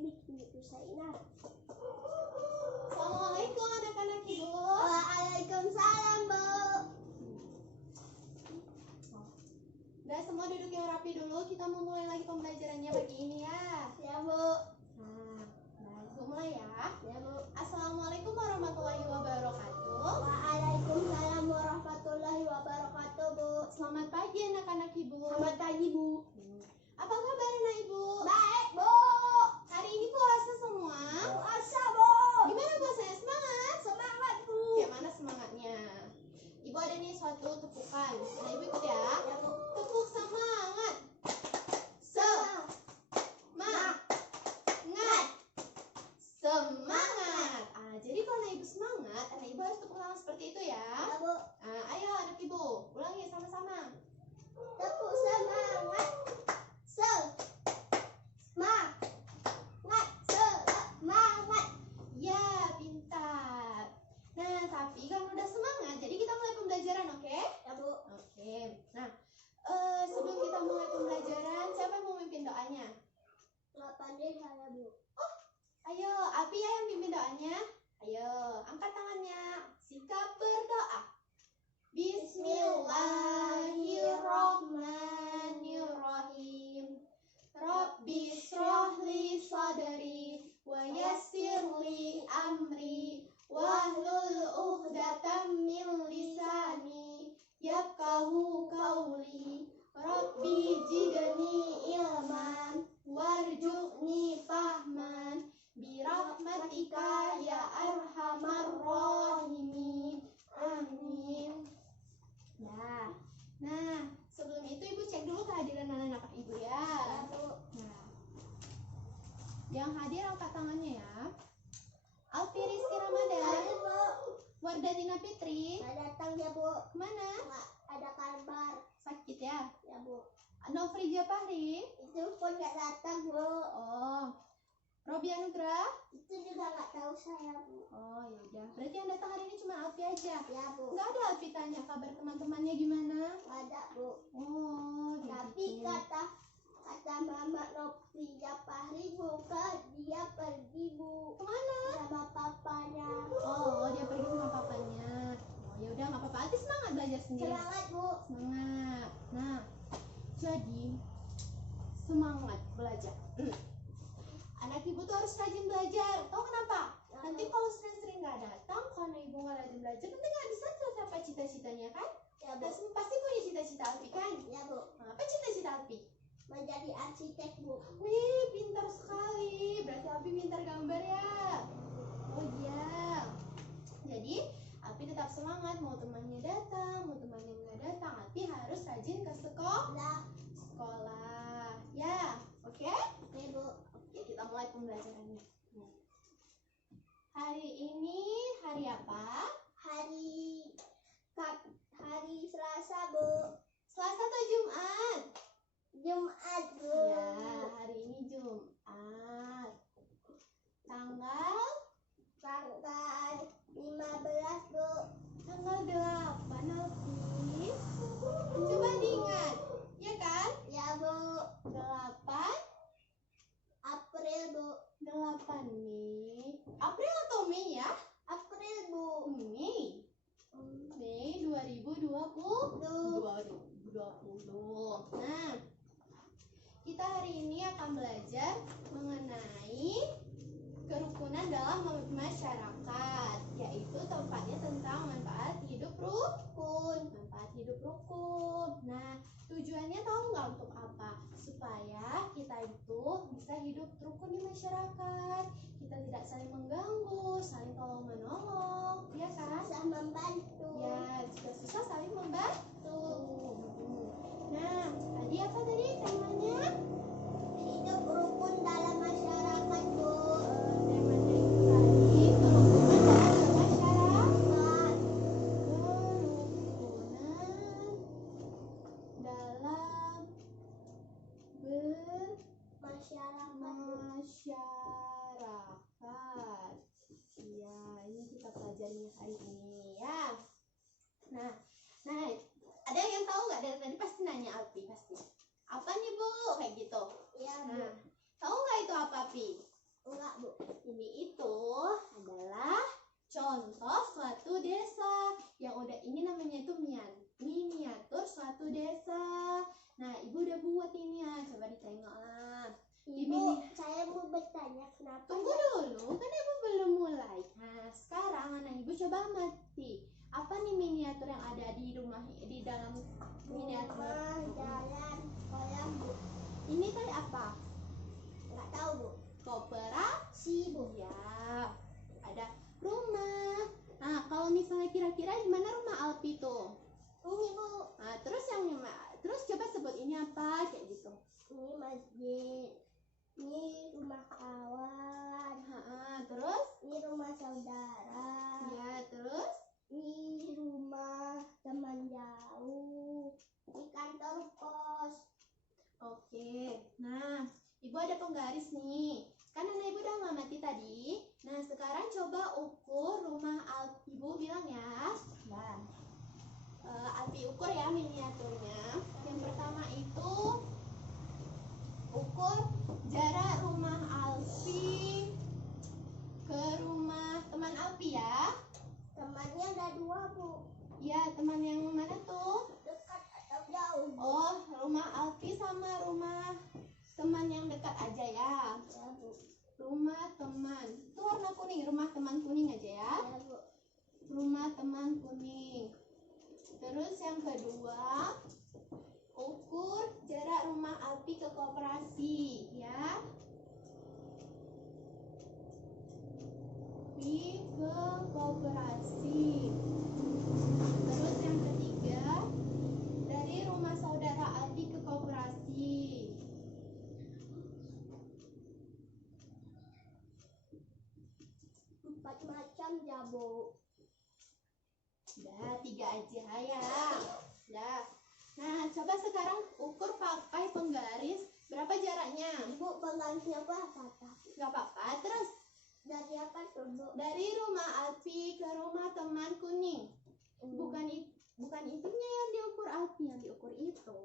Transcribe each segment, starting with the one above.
bikin itu Saina. Assalamualaikum anak-anak Ibu. Waalaikumsalam, Bu. Udah semua duduk yang rapi dulu. Kita mau mulai lagi pembelajarannya pagi ini ya. Ya, Bu. Nah, Ibu mulai ya. Ya, Bu. Assalamualaikum warahmatullahi wabarakatuh. Waalaikumsalam warahmatullahi wabarakatuh, Bu. Selamat pagi anak-anak Ibu. Selamat pagi, Bu. Apa kabar anak Ibu? Baik, Bu. Hari ini puasa semua. Puasa, Bu. Gimana puasanya? Semangat? Semangat, Bu. Kayak mana semangatnya? Ibu ada nih suatu tepukan. Nah, Ibu ikut ya. Ya, Bu. Tepuk semangat. Semangat. Semangat. Jadi kalau anak Ibu semangat, anak Ibu harus tepuk tangan seperti itu ya. Ya, Bu. Ayo anak Ibu, ulangi sama-sama. Tepuk semangat. Semangat. Ya, pintar. Nah, tapi kan udah semangat, jadi kita mulai pembelajaran, oke? Ya, Bu. Oke. Nah, sebelum kita mulai pembelajaran, siapa yang mau mimpin doanya? Nggak pandai saya, Bu. Ayo, Api ya yang pimpin doanya. Ayo, angkat tangannya. Sikap berdoa. Bismillahirrahmanirrahim. Rabbi shrahli sadri wa yassirli amri wahlul 'uqdatam min lisani yafqahu qawli. Rabbi zidni ilman warzuqni fahman birahmatika ya arhamar rahimin. Amin. Nah, sebelum itu Ibu cek dulu kehadiran anak-anak Ibu ya. Ya, Bu. Nah, yang hadir angkat tangannya ya. Alfi Rizky Ramadan, Hadir, Bu. Wardadina Fitri, Nggak datang ya, Bu. kemana? Nggak ada kabar. Sakit ya. Ya, Bu. Nofri Japahri, Itu pun nggak datang, Bu. oh. Robi Anugrah, Itu juga nggak tahu saya, Bu. oh ya udah. Berarti yang datang hari ini cuma Alfi aja. Ya, Bu. Nggak ada Alfi tanya kabar teman-temannya gimana? Nggak ada, Bu. Oh, Tapi gitu. kata Mama Nopri Japahri buka dia pergi, Bu. Kemana? Sama papanya. Oh, dia pergi sama papanya. Oh ya udah nggak apa-apa. Alfi semangat belajar sendiri. Semangat, Bu. Semangat. Nah, jadi semangat belajar. Anak Ibu tuh harus rajin belajar. Tahu kenapa? Nanti kalau sering-sering nggak datang, kalau anak Ibu nggak rajin belajar, nanti nggak bisa tercapai cita-citanya kan? Ya, Nah, Bu. pasti punya cita-cita Alfi kan? Ya, Bu. Nah, apa cita-cita Alfi? Menjadi arsitek, Bu. Wih, pintar sekali. Berarti Alfi pintar gambar ya? Oh iya. Jadi, Alfi tetap semangat. Mau temannya datang, mau temannya nggak datang, Alfi harus rajin ke sekolah. Ya, oke? Oke, Bu. Oke, kita mulai pembelajarannya. Hari ini hari apa? Hari Selasa, Bu. Selasa atau Jumat? Jumat, Bu. Ya, hari ini Jumat. Tanggal 15, Bu. tanggal 8 Alfi. Coba diingat. Ya kan? Ya, Bu. 8 April, Bu. 8 Mei. April atau Mei ya? April, Bu. Mei. Mei 2020. Nah, kita hari ini akan belajar mengenai kerukunan dalam masyarakat, yaitu tempatnya tentang manfaat hidup rukun. Nah, tujuannya tahu nggak untuk apa? Supaya kita itu bisa hidup rukun di masyarakat. Kita tidak saling mengganggu, saling tolong menolong, ya kan? Bisa membantu. Ya, jika susah saling membantu. Nah, tadi apa tadi temanya? Hidup rukun dalam masyarakat, Bu. Temanya itu tadi kerukunan dalam masyarakat. Kerukunan dalam masyarakat. Ya, ini kita pelajari hari ini ya. Nah, ada yang tahu nggak dari tadi pasti nanya Alfi pasti. Apa nih Bu? Kayak gitu. Ya, Bu. Nah, tahu nggak itu apa Pi? Bu. Ini itu adalah contoh suatu desa. Yang udah ini namanya itu miniatur suatu desa. Nah, Ibu udah buat ini ya. Coba ditengoklah. Ibu, saya mau bertanya kenapa Tunggu dulu, kan Ibu belum mulai. Nah, sekarang anak Ibu coba amati. Apa nih miniatur yang ada di rumah, di dalam miniatur? rumah, jalan, kolam, Bu. Ini tadi apa? Nggak tahu, Bu. Koperasi, Bu. Ya, ada rumah. Nah, kalau misalnya kira-kira di mana rumah Alpi tuh? Ini, Bu. Nah, terus coba sebut ini apa kayak gitu. Ini masjid. Ini rumah kawan. Terus? Ini rumah saudara. Ya, terus? Ini rumah teman jauh. Ini kantor pos. Oke. Nah, Ibu ada penggaris nih. Kan anak Ibu udah ngamati tadi. Nah, sekarang coba ukur rumah Alpi. Ibu bilang ya. Nah, Alpi ukur ya miniaturnya. Yang pertama itu ukur jarak rumah Alpi ke rumah teman Alpi ya. Temannya ada 2, Bu. Ya, teman yang mana tuh? Dekat atau jauh, Bu? Oh, rumah Alpi sama rumah teman yang dekat aja ya. Ya, Bu. Rumah teman. Itu warna kuning, rumah teman kuning aja ya. Ya, Bu. Rumah teman kuning. Terus yang kedua, ukur jarak rumah Alpi ke koperasi ya. Alpi ke koperasi. Terus yang ketiga, dari rumah saudara Alpi ke koperasi. 4 macam ya, Bu. Udah 3 aja ya. Udah. Nah, coba sekarang ukur pakai penggaris. Berapa jaraknya? Bu, penggantinya apa? Gak apa-apa. Terus Dari apa tuh, Bu? dari rumah Alpi ke rumah teman kuning. Bukan itunya yang diukur Alpi, yang diukur itu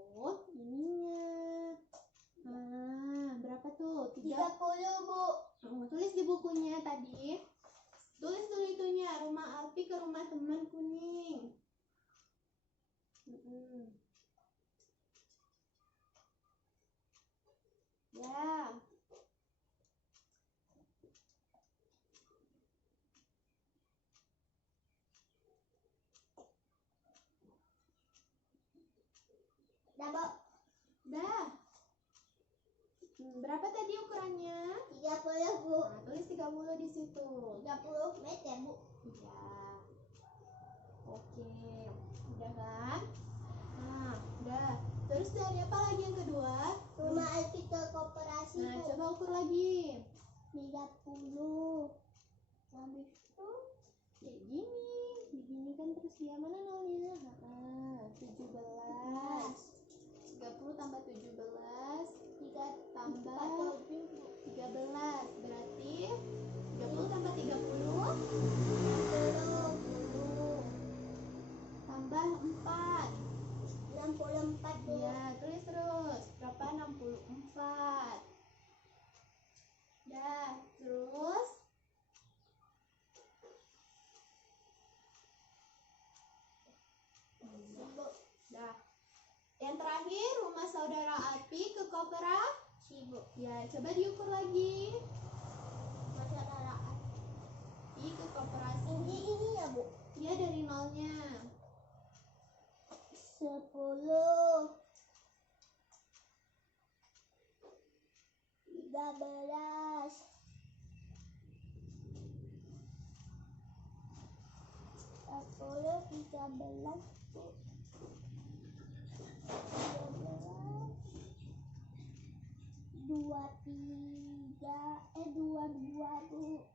ininya. Nah, berapa tuh? 30, Bu. Tulis di bukunya tadi. Tulis dulu itunya, rumah Alpi ke rumah teman kuning. Ya. Dah, Bu. Dah. Berapa tadi ukurannya? 30, Bu. Nah, tulis 30 di situ. 30 meter, Bu. Ya. Oke. Udah kan? Nah, udah. Terus dari apa lagi yang kedua? Rumah Alpi ke koperasi, Nah, Bu. coba ukur lagi. 30. Habis itu Kayak gini. Begini kan terus dia mana nolnya? 17. 30 tambah 17 tambah 13. Berarti 30 tambah 30 tambah 4. 64, Bu. Ya, tulis terus. Berapa? 64. Dah, terus Bu. dah. Yang terakhir, rumah saudara Alpi ke koperasi. Bu. Ya, coba diukur lagi. Masalah Alpi ke koperasi. ini ya, Bu. Ya, dari nolnya. 10. 13. 10, 13, Bu. 22, Bu.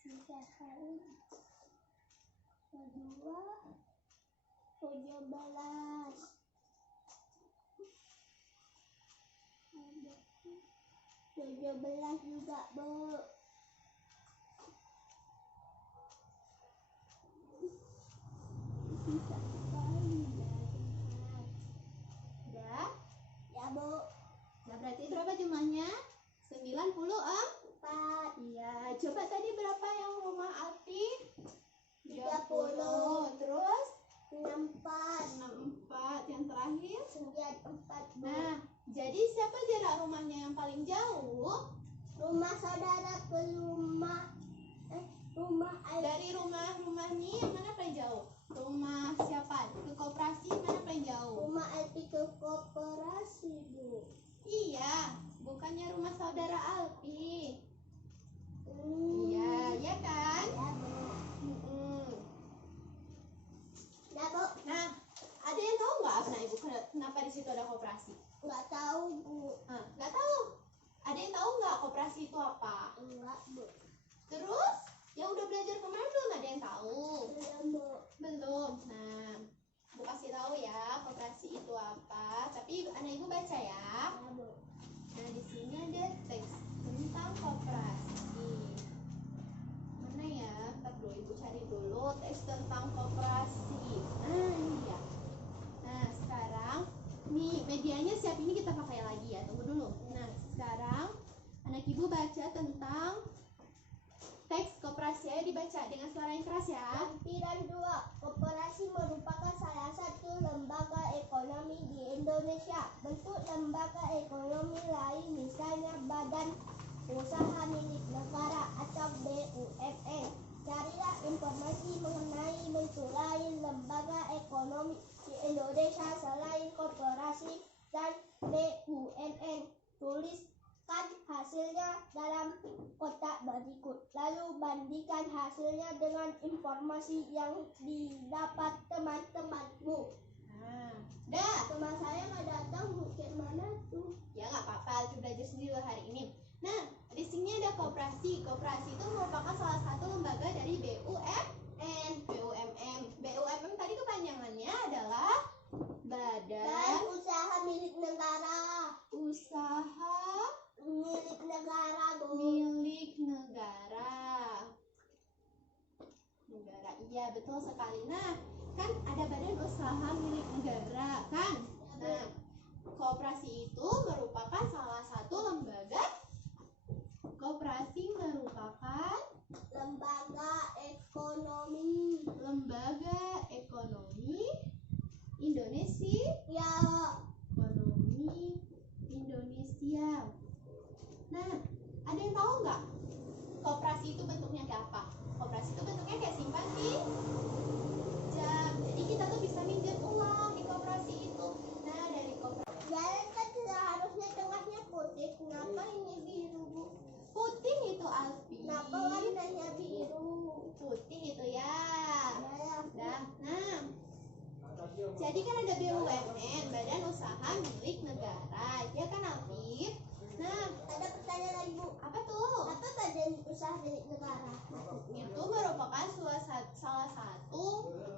3 kali 2, 17. 17 juga, Bu. Bisa sekali. Udah? Ya, Bu. Nah, berarti berapa jumlahnya? 90 Jadi siapa jarak rumahnya yang paling jauh? Rumah saudara ke rumah Dari rumah nih yang mana paling jauh? Rumah siapa? Ke koperasi mana paling jauh? rumah Alpi ke koperasi, Bu. Iya, bukannya rumah saudara Alpi. Hmm. Iya kan? Ya, Bu. Mm-mm. Ya, Bu. Nah, ada yang tahu nggak anak ibu kenapa di situ ada koperasi? Nggak tahu, Bu. Nggak tahu. Ada yang tahu nggak koperasi itu apa? Enggak, Bu. Terus yang udah belajar kemarin belum ada yang tahu? Belum, Bu. Belum. Nah, Bu kasih tahu ya koperasi itu apa. Tapi anak ibu baca ya. Ya, Bu. Nah, di sini ada teks tentang koperasi. Mana ya? Ntar dulu ibu cari dulu teks tentang koperasi. Nah, ini dia. Nah, sekarang nih medianya siap, ini kita pakai lagi ya. Tunggu dulu. Nah, sekarang anak ibu baca tentang teks koperasi. Ayo dibaca dengan suara yang keras ya. Lampiran 2. Koperasi merupakan salah satu lembaga ekonomi di Indonesia. Bentuk lembaga ekonomi lain misalnya Badan Usaha Milik Negara atau BUMN. Carilah informasi mengenai bentuk lain lembaga ekonomi di Indonesia selain koperasi dan BUMN. Tuliskan hasilnya dalam kotak berikut. Lalu bandingkan hasilnya dengan informasi yang didapat teman-temanmu. Nah, dah. Teman saya nggak datang, Bu. Kayak mana tuh? Ya nggak apa-apa, Alfi belajar sendiri hari ini. Nah, di sini ada koperasi. Koperasi itu merupakan salah satu lembaga dari BUMN. BUMN tadi kepanjangannya adalah Dan Badan usaha milik negara. Usaha Milik negara, Bu. Milik Negara. Iya betul sekali. Nah, kan ada Badan Usaha Milik Negara kan. Nah, koperasi itu merupakan salah satu lembaga. Koperasi merupakan Lembaga ekonomi. lembaga ekonomi Indonesia. Ya, Ekonomi Indonesia. Nah, ada yang tahu nggak koperasi itu bentuknya kayak apa? Koperasi itu bentuknya kayak simpan pinjam. Jadi kita tuh bisa minjem uang di koperasi itu. Nah, dari koperasi jalan kan seharusnya tengahnya putih. Kenapa ini biru, Bu? putih itu Alfi. Kenapa warnanya biru? Putih itu ya. Ya, Dah. Nah, jadi kan ada BUMN, Badan Usaha Milik Negara, ya kan Alfi? Nah, ada pertanyaan lagi, Bu. apa tuh? Apa badan usaha milik negara? Itu merupakan salah satu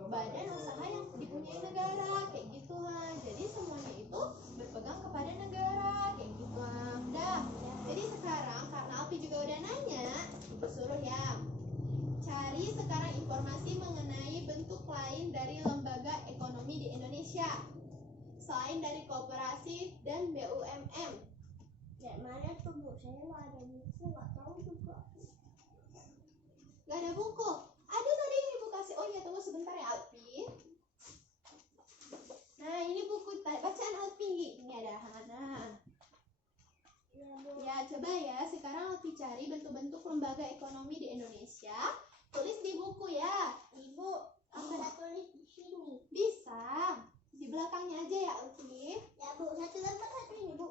badan usaha yang dipunyai negara, kayak gitu ha. Jadi semuanya itu berpegang kepada negara, kayak gitu ha. Dah. Jadi sekarang karena Alfi juga udah nanya, ibu suruh ya cari sekarang informasi mengenai bentuk lain dari lembaga ekonomi di Indonesia selain dari koperasi dan BUMN. Kayak mana tuh, Bu? Saya nggak ada buku, nggak tahu juga. Gak ada buku. Ada tadi yang ibu kasih. Oh iya, tunggu sebentar ya Alfi. Nah, ini buku bacaan Alfi. Ini ada Hana. Ya, Bu. Ya, coba ya. Sekarang Alfi cari bentuk-bentuk lembaga ekonomi di Indonesia. Tulis di buku ya. Ibu, bisa tulis di sini. Bisa. Di belakangnya aja ya Alfi. Ya, Bu. Satu lembar satu ini, Bu.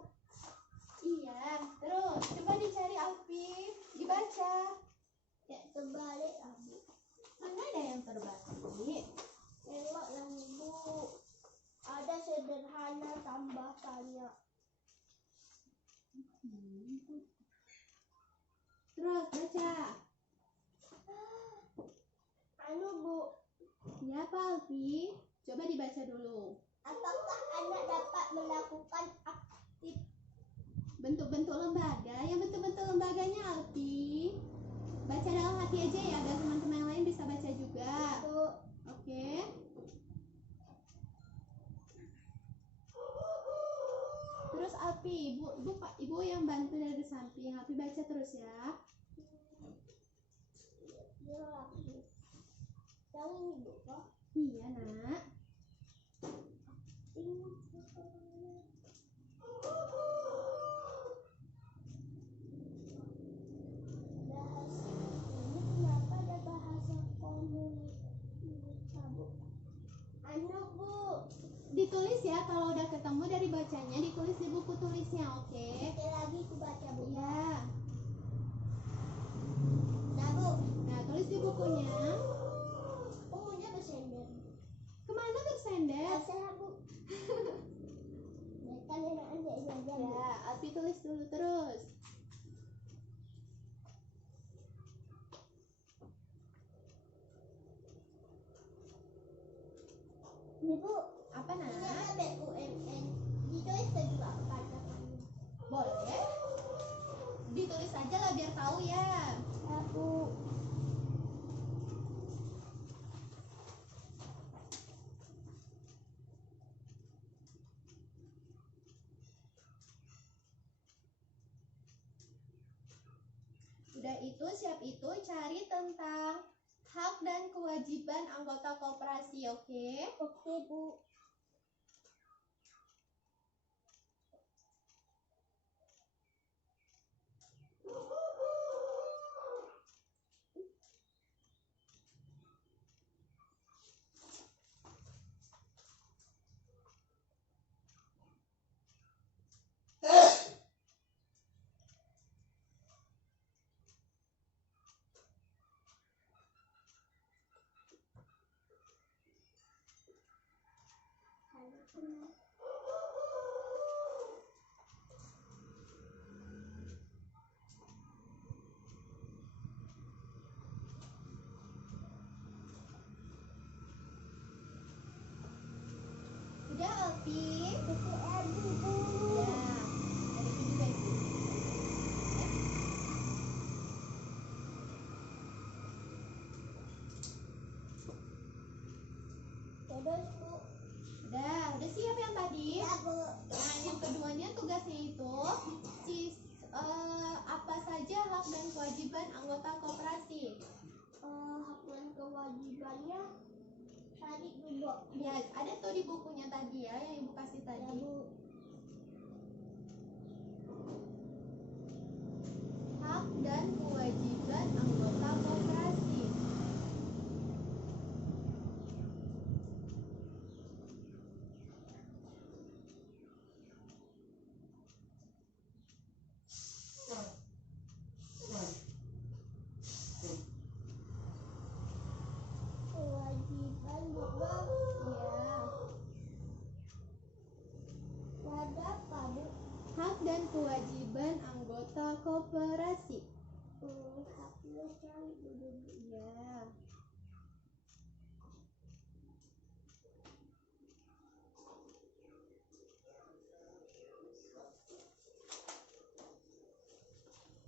Iya. Terus coba dicari Alfi. Dibaca. Ya, terbalik, Bu. Mana ada yang terbalik? Tengok yang Bu. Ada sederhana tambah banyak. Terus baca. Anu, Bu. Ya apa Alfi? Coba dibaca dulu. Apakah anak dapat melakukan aktif? Bentuk-bentuk lembaga. Yang bentuk-bentuk lembaganya Alfi. Baca dalam hati aja ya, agar teman-teman yang lain bisa baca juga. Bu. Oke. Terus Alfi, ibu yang bantu dari samping. Alfi baca terus ya. Ya, Bu. Yang ini, Bu. Kok? Iya nak. Ini. bacanya ditulis di buku tulisnya, oke? Oke, lagi aku baca bu. Ya. Nah bu, Nah, tulis di bukunya. umurnya bersender. Kemana bersender? Saya bu. Mereka enak aja aja bu. Ya, Alfi tulis dulu terus. Ini bu, Apa ini nak? ada BUMN. Ditulis kedua kata-katanya. Boleh? Ditulis aja lah biar tahu ya. Ya bu. Udah itu, siap itu, cari tentang hak dan kewajiban anggota koperasi, oke? Oke bu. Udah Alfi? Buku Ebi bu. Ya, ada itu juga itu. Terus bu. Udah siap yang tadi? Ya bu. Nah, yang keduanya tugasnya itu apa saja hak dan kewajiban anggota koperasi. Hak dan kewajibannya tadi dulu. Ya, ada tuh di bukunya tadi ya, yang ibu kasih Ya tadi. bu. Hak dan kewajiban anggota koperasi. Kewajiban bu. Ya, Ada apa bu? hak dan kewajiban anggota koperasi. Haknya cari dulu bu. Ya.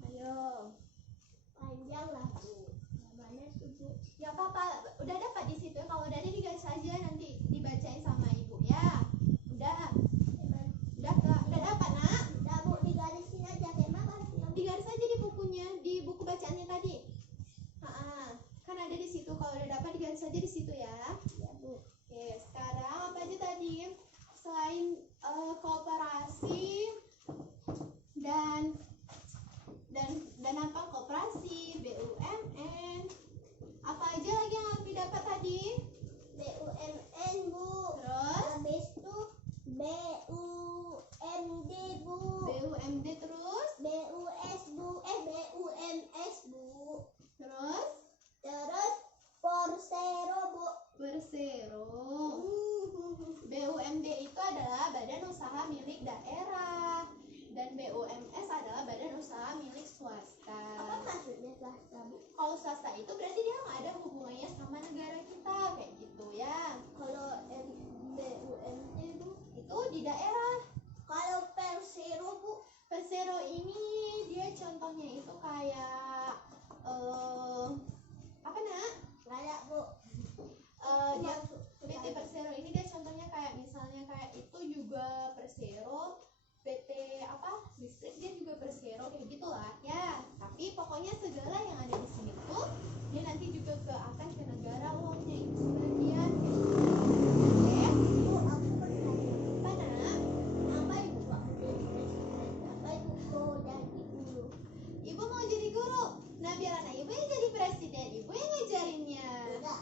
Ayo. Panjang lah bu. Namanya tuh bu. Ya apa-apa, udah dapat di situ. Kalau udah ada digaris aja, nanti dibacain sama ibu ya. Udah, Emang udah dapat nak. udah bu, digarisin aja. Terima kasih ya bu. Digaris aja di bukunya, di buku bacaannya tadi. Kan ada di situ. Kalau udah dapat digaris aja di situ ya. Ya bu. Oke, sekarang apa aja tadi? Selain koperasi dan apa koperasi, BUMN, apa aja lagi yang Alfi dapat tadi? BUMN bu. Terus Habis itu BUMD bu. BUMD terus BUS bu. BUMS bu. terus Terus Porsero bu. Persero. BUMD itu adalah badan usaha milik daerah dan BUMS adalah badan usaha milik swasta. Apa maksudnya swasta bu? Kalau swasta itu berarti dia nggak ada hubungannya sama negara kita kayak gitu ya. Kalau BUMD bu? Itu di daerah. Kalau Persero bu? Persero ini dia contohnya itu kayak apa nak? Nggak ada bu. Dia PT Persero ini dia contohnya kayak misalnya kayak itu juga Persero, PT apa listrik dia juga Persero kayak gitulah ya. Tapi pokoknya segala yang ada di sini tuh dia nanti juga akan ke negara uangnya itu sebagian kayak gitu. Oke? Bu, aku bertanya. Apa nak? Kenapa ibu gak mau jadi presiden? Kenapa ibu mau jadi guru? Ibu mau jadi guru. Nah biar anak ibu yang jadi presiden, ibu yang ngajarinnya. Enggak,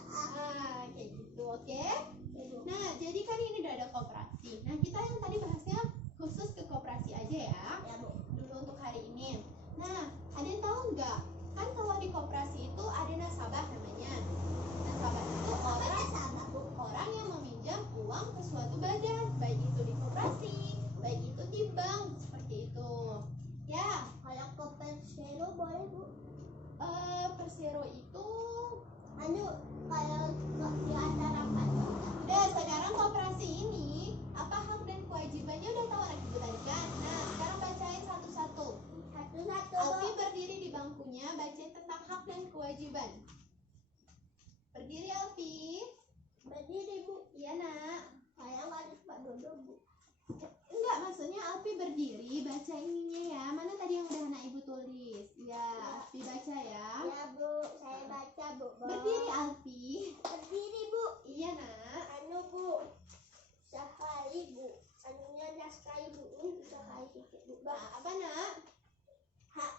Kayak gitu, oke? ibu. Nah, jadi kan ini udah ada koperasi. Nah, kita yang tadi bahasnya zero itu Anu kayak nggak diantarakan. udah. Sekarang koperasi ini apa hak dan kewajibannya udah tahu anak ibu tadi kan. Nah sekarang bacain satu-satu. Satu-satu, Alfi Bu. berdiri di bangkunya, bacain tentang hak dan kewajiban. Berdiri Alfi. Berdiri, Bu. Iya nak. Saya nggak ada tempat duduk, Bu. Enggak, maksudnya Alfi berdiri baca ininya ya. Mana tadi yang udah anak ibu tulis? Ya, Alfi baca ya. Ya, Bu. Saya baca, Bu. Berdiri Alfi. Berdiri, Bu. Iya nak. Anu, Bu. Sekali, Bu. Anunya naskah Ibu ini sekali sedikit, Bu. Nah, apa nak? Hak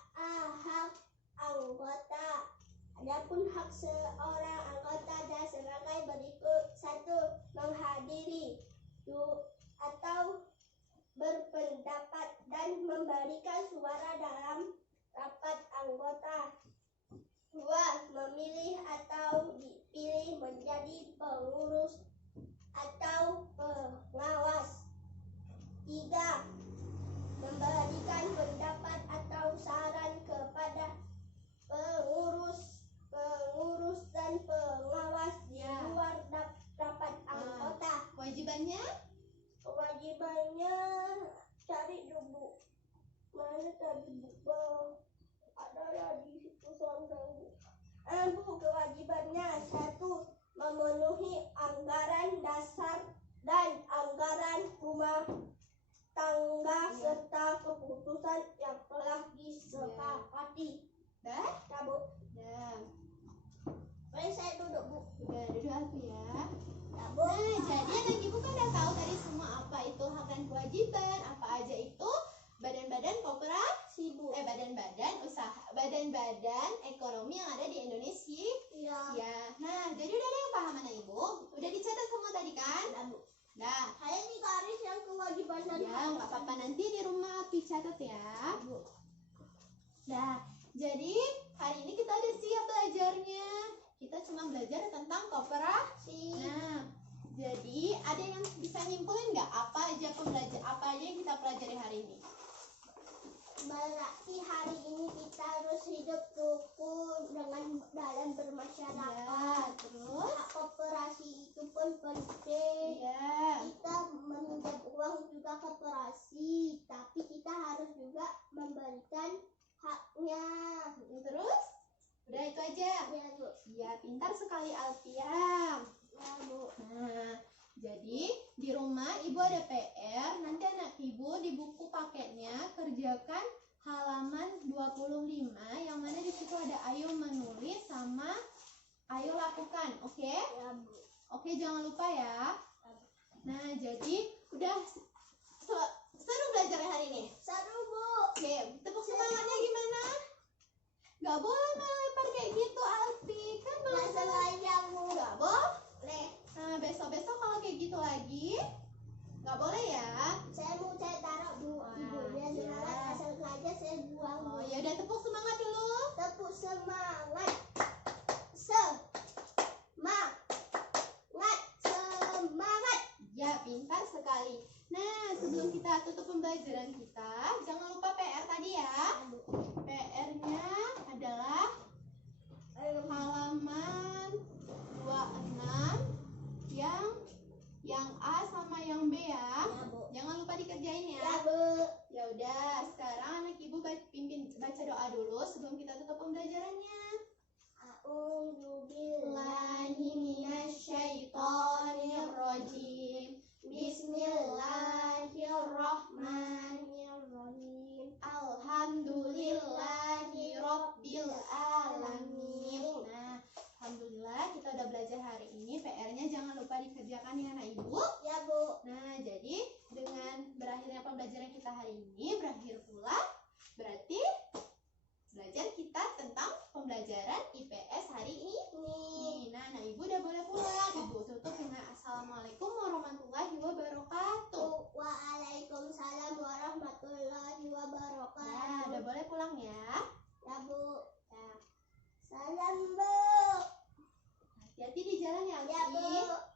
anggota. Adapun hak seorang anggota adalah sebagai berikut: 1. Menghadiri atau berpendapat dan memberikan suara dalam rapat anggota. 2. Memilih atau dipilih menjadi pengurus atau pengawas. 3. Memberikan pendapat atau saran kepada pengurus dan pengawas di Ya. luar rapat anggota. Kewajibannya? Kewajibannya cari dulu. Mana tadi, Bu? Ada ya di situ soalnya. Bu, kewajibannya 1. Memenuhi anggaran dasar dan anggaran rumah tangga serta keputusan yang telah disepakati. Dah? Ya, Bu. Dah. Boleh saya duduk, Bu? Udah duduk Alfi ya. Ya, Bu. Nah, jadi anak ibu kan udah tahu tadi semua apa itu hak dan kewajiban, apa aja itu badan-badan koperasi, Bu. Badan-badan usaha, badan-badan ekonomi yang ada di Indonesia. Ya. Ya. Nah, jadi udah ada yang paham anak ibu? Udah dicatat semua tadi kan? Ya, Bu. Nah, Saya di garis yang kewajiban dan ya nggak apa-apa, nanti di rumah dicatat ya. Bu. Nah, jadi hari ini kita udah siap belajarnya. Kita cuma belajar tentang koperasi. Nah, jadi ada yang bisa nyimpulin nggak apa aja yang kita pelajari hari ini? Berarti hari ini kita harus hidup rukun dengan dalam bermasyarakat. Ya, terus? Hak koperasi itu pun penting. Ya, Kita meminjam uang juga koperasi, tapi kita harus juga memberikan haknya. terus? Udah itu aja. Ya, Bu. Ya, pintar sekali Alfiam. Ya, Bu. Nah, jadi di rumah ibu ada PR. Nanti anak ibu di buku paketnya kerjakan halaman 25 yang mana di situ ada ayo menulis sama ayo lakukan. Oke? Ya, Bu. Oke, jangan lupa ya. Nah, jadi udah seru belajar hari ini. Seru, Bu. Oke, tepuk semangatnya gimana? Gak boleh melempar kayak gitu Alfi. Kan Nggak belum sengaja, Bu. Gak boleh. Boleh. Nah, besok-besok kalau kayak gitu lagi nggak boleh ya. Saya taruh, Bu. Wah, Ibu biar ya. semangat, asal sengaja saya buang, Bu. Oh, ya udah tepuk semangat dulu. Tepuk semangat. Semangat. Ya, pintar sekali. Nah, sebelum kita tutup pembelajaran kita, jangan lupa PR tadi ya. PR-nya adalah halaman 26 yang A sama yang B ya. Ya, Bu. Jangan lupa dikerjain ya. Ya, Bu. Ya udah, sekarang anak ibu pimpin baca doa dulu sebelum kita tutup pembelajarannya. A'udzubillahiminasyaitonirrajim. Bismillahirrahmanirrahim. Alhamdulillahi rabbil alamin. Nah, alhamdulillah kita udah belajar hari ini. PR-nya jangan lupa dikerjakan ya anak ibu. Ya, Bu. Nah, jadi dengan berakhirnya pembelajaran kita hari ini, berakhir pula berarti belajar kita tentang pembelajaran IPS hari ini. Nah, anak ibu udah boleh pulang. Ibu tutup dengan assalamualaikum warahmatullahi wabarakatuh. Waalaikumsalam warahmatullahi Nah, wabarakatuh. udah boleh pulang ya. Ya, Bu. Ya, Salam, Bu. hati-hati di jalan ya, Ya, Alfi. Bu.